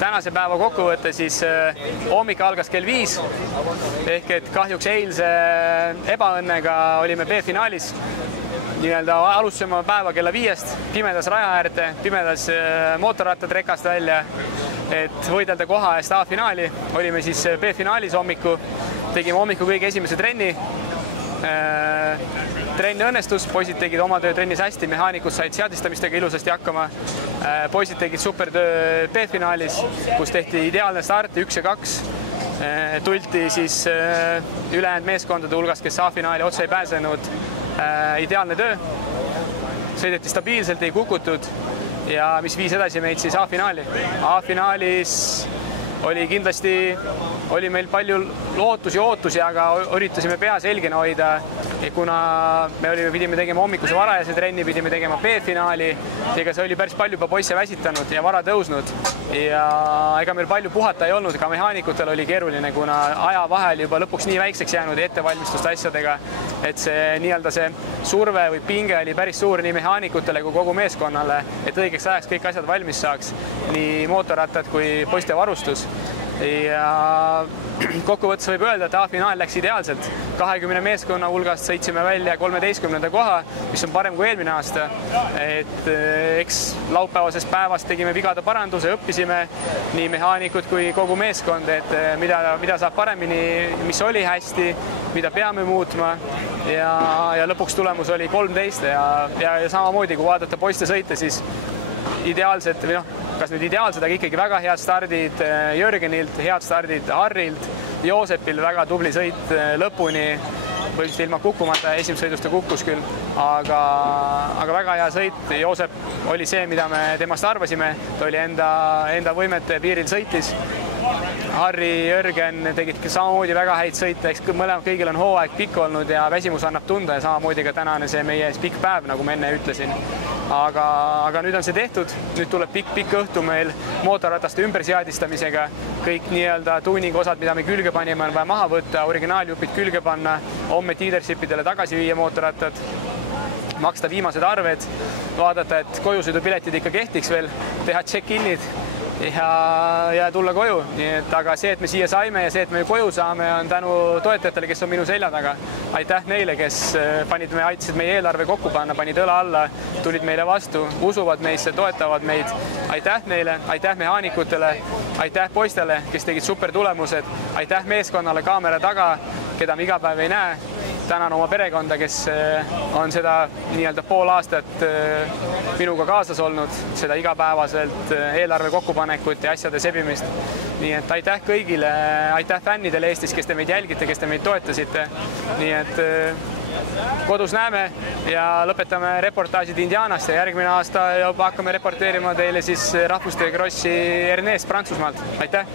tänase päeva kokkuvõte, siis hommik algas kell 5 ehk et kahjuks eilse ebaõnnega olime B-finaalis. Nii-öelda alustasime päeva kella 5 pimedas raja äärde, pimedas mootorrattad rekast välja, et võidelda koha eest A-finaali. Olime siis B-finaalis hommiku, tegime hommiku kõige esimese trenni. Trenn õnnestus, poisid tegid oma töö trennis hästi, mehaanikud said seadistamistega ilusasti hakkama. Poisid tegid supertöö B-finaalis, kus tehti ideaalne start 1 ja 2. Tulti siis ülejäänud meeskondade hulgas, kes A-finaali otse ei pääsenud. Ideaalne töö. Sõideti stabiilselt, ei kukutud ja mis viis edasi meid siis A-finaali. A-finaalis oli meil palju ootusi, aga üritasime pea selgena hoida, kuna me pidime tegema hommikuse varajase trenni, pidime tegema B-finaali, ega see oli päris palju juba poisse väsitanud ja vara tõusnud ja ega meil palju puhata ei olnud, ka mehaanikutel oli keeruline, kuna aja vahel juba lõpuks nii väikseks jäänud ettevalmistuste asjadega, et see surve või pinge oli päris suur nii mehaanikutele kui kogu meeskonnale, et õigeks ajaks kõik asjad valmis saaks, nii mootorrattad kui poiste varustus. Ja kokkuvõttes võib öelda, et A-finaal läks ideaalselt. 20 meeskonna hulgast sõitsime välja 13. koha, mis on parem kui eelmine aasta. Et eks laupäevasest päevast tegime vigade paranduse, õppisime nii mehaanikud kui kogu meeskond, et mida saab paremini, mis oli hästi, mida peame muutma ja lõpuks tulemus oli 13 ja samamoodi, kui vaadata poiste sõite, siis ideaalsed või kas nüüd ideaalsed, aga ikkagi väga head stardid Jörgenilt, head stardid Harrilt, Joosepil väga tubli sõit lõpuni, põhimõtteliselt ilma kukkumata, esimest sõidust ta kukkus küll, aga väga hea sõit. Joosep oli see, mida me temast arvasime, ta oli enda võimete piiril sõitis. Harri, Jörgen tegid samamoodi väga häid sõite, eks mõlemad kõigil on hooaeg pikk olnud ja väsimus annab tunda ja samamoodi ka tänane see meie pikk päev, nagu ma enne ütlesin. Aga nüüd on see tehtud, nüüd tuleb pikk õhtu meil mootorrataste ümberseadistamisega, kõik nii-öelda tuuning osad, mida me külge panime, on vaja maha võtta, originaaljupid külge panna, homme dealershipidele tagasi viia mootorrattad, maksta viimased arved, vaadata, et kojusõidupiletid ikka kehtiks veel, teha check-in'id ja tulla koju. Aga see, et me siia saime ja see, et me koju saame, on tänu toetajatele, kes on minu selja taga. Aitäh neile, kes aitasid meie eelarve kokku panna, panid õla alla, tulid meile vastu, usuvad meisse, toetavad meid. Aitäh neile, aitäh mehaanikutele, aitäh poistele, kes tegid super tulemused, aitäh meeskonnale kaamera taga, keda me iga päev ei näe. Tänan oma perekonda, kes on seda nii-öelda pool aastat minuga kaasas olnud, seda igapäevaselt eelarve kokkupanekut ja asjade sebimist. Nii et aitäh kõigile, aitäh fännidele Eestis, kes te meid jälgite, kes te meid toetasite. Nii et kodus näeme ja lõpetame reportaažid Indianast ja järgmine aasta juba hakkame reporteerima teile siis rahvuste krossi Ernest Prantsusmaalt. Aitäh!